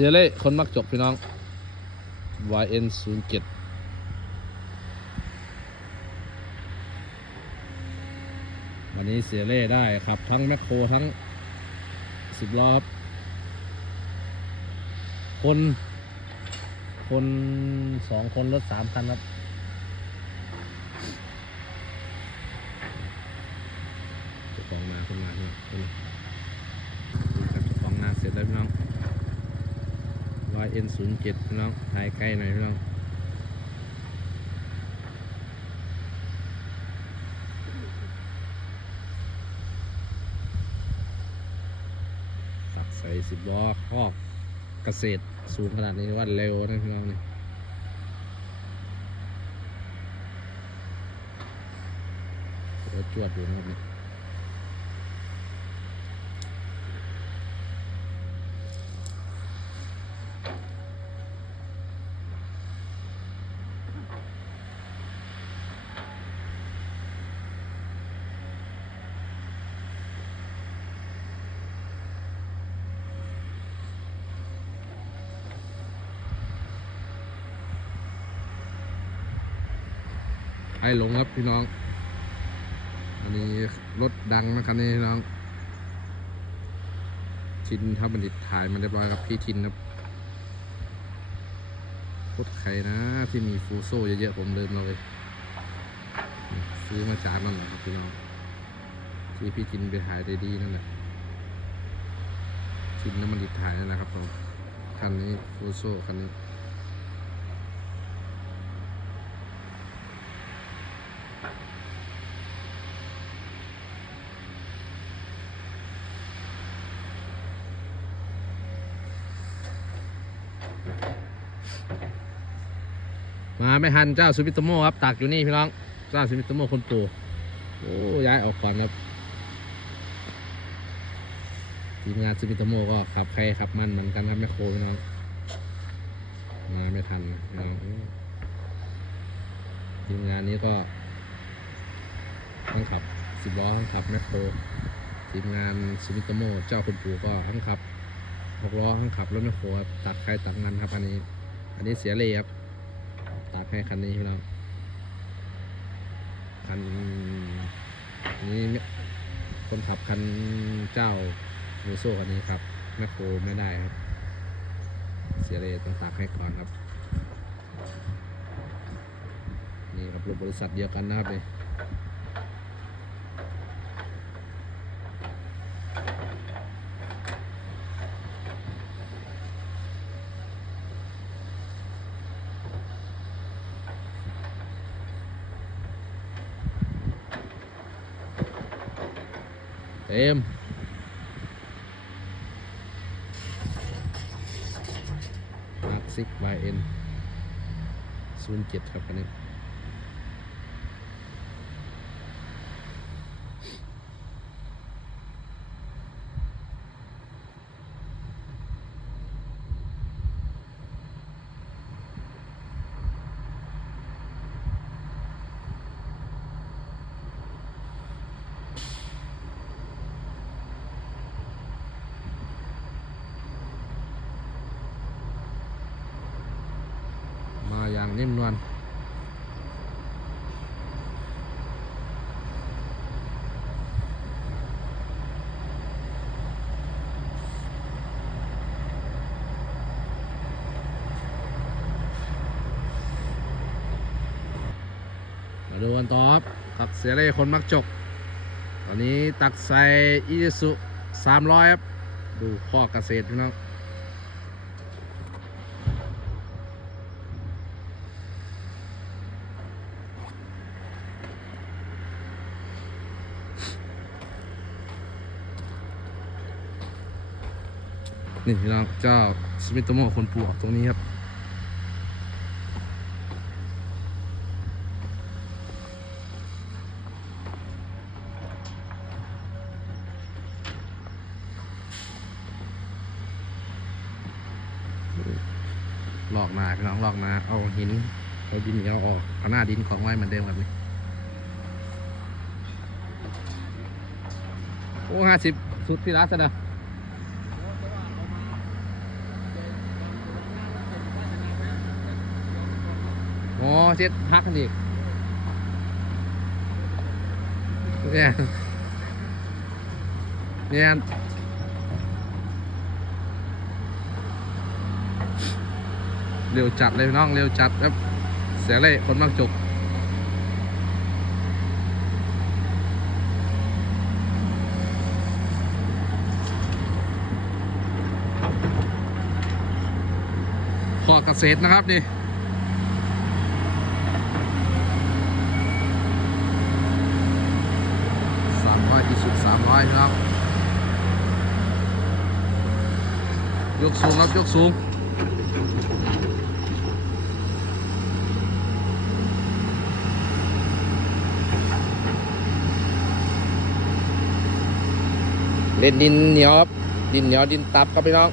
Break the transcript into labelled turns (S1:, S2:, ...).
S1: สียเล่คนมักจบพี่น้อง YN 0 7วันนี้เสียเล่ได้ครับ ทั้งแมคโครทั้งสิบล้อครับคนคนสองคนรถสามคันครับจ้าของนาคนมาเนี่ยคนนี้ครับจ้าของนาเสร็จแล้วพี่น้อง ร้อยเอ็นศูนย์เจ็ดพี่น้องถ่ายใกล้หน่อยพี่น้องตักใส่สิบล้อครอกเกษตรสูงขนาดนี้ว่าเร็วนะพี่น้องนี่รถจวดอยู่นะครับ ไอ้หลงครับพี่น้อง อันนี้รถดังนะครับนี่พี่น้อง ชินทับบัณฑิตถ่ายมันเรียบร้อยครับพี่ทินครับรถใครนะที่มีฟูโซ่เยอะๆผมลืมเลยซื้อมาจากนั่นแหละครับพี่น้องที่พี่ทินไปถ่ายได้ดีนั่นแหละชินน้ำมันดิดถ่ายนั่นแหละครับผมคันนี้ฟูโซ่คันนี้ มาไม่ทันเจ้าสุมิโตโมครับตักอยู่นี่พี่น้องเจ้าสุมิโตโมคนปูโอ้ย้ายออกก่อนครับทีมงานสุมิโตโมก็ขับใครขับมันเหมือนกันครับแม่โคพี่น้องมาไม่ทันพี่น้องทีมงานนี้ก็ทั้งขับสิบล้อทั้งขับแมคโครทีมงานสุมิโตโมเจ้าคนปูก็ทั้งขับ หกล้อทั้งขับรถแมคโครครับตักใครตักมันครับอันนี้ อันนี้เสียเลยครับตากให้คันนี้พี่น้องคันนี้คนขับคันเจ้ามูโซ่คันนี้ครับแมคโครไม่ได้ครับ เสียเลยต้องตากให้ก่อนครับนี่ครับรถบริษัทเดียวกันนะครับนี่ เต็มมาร์คซิกบายเอ็นศูนย์เจ็ดครับคันนี้ นิ่มนวลมาดูกันต่อครับตักเสียเลยคนมักจก ตอนนี้ตักใส่อีสุสามร้อยครับ ดูข้อเกษตรพี่น้อง นี่พี่น้องเจ้าสมิโตโมคนปลูกตรงนี้ครับลอกนาพี่น้องลอกนาเอาหินเอาดินเอาออกเอาหน้าดินของไว้เหมือนเดิมแบบนี้โอ้ห้าสิบสุดที่รักซะนะ อ๋อเจ็ดพักกันอีกเนี่ยเนี่ยเร็วจัดเลยน้องเร็วจัดครับ เสียเลยคนมากจุกขอเกษตรนะครับนี่สามร้อยอีสุดสามร้อยครับยกสูงครับยกสูงเล่นดินเหนียวครับดินเหนียวดินตับครับพี่น้อง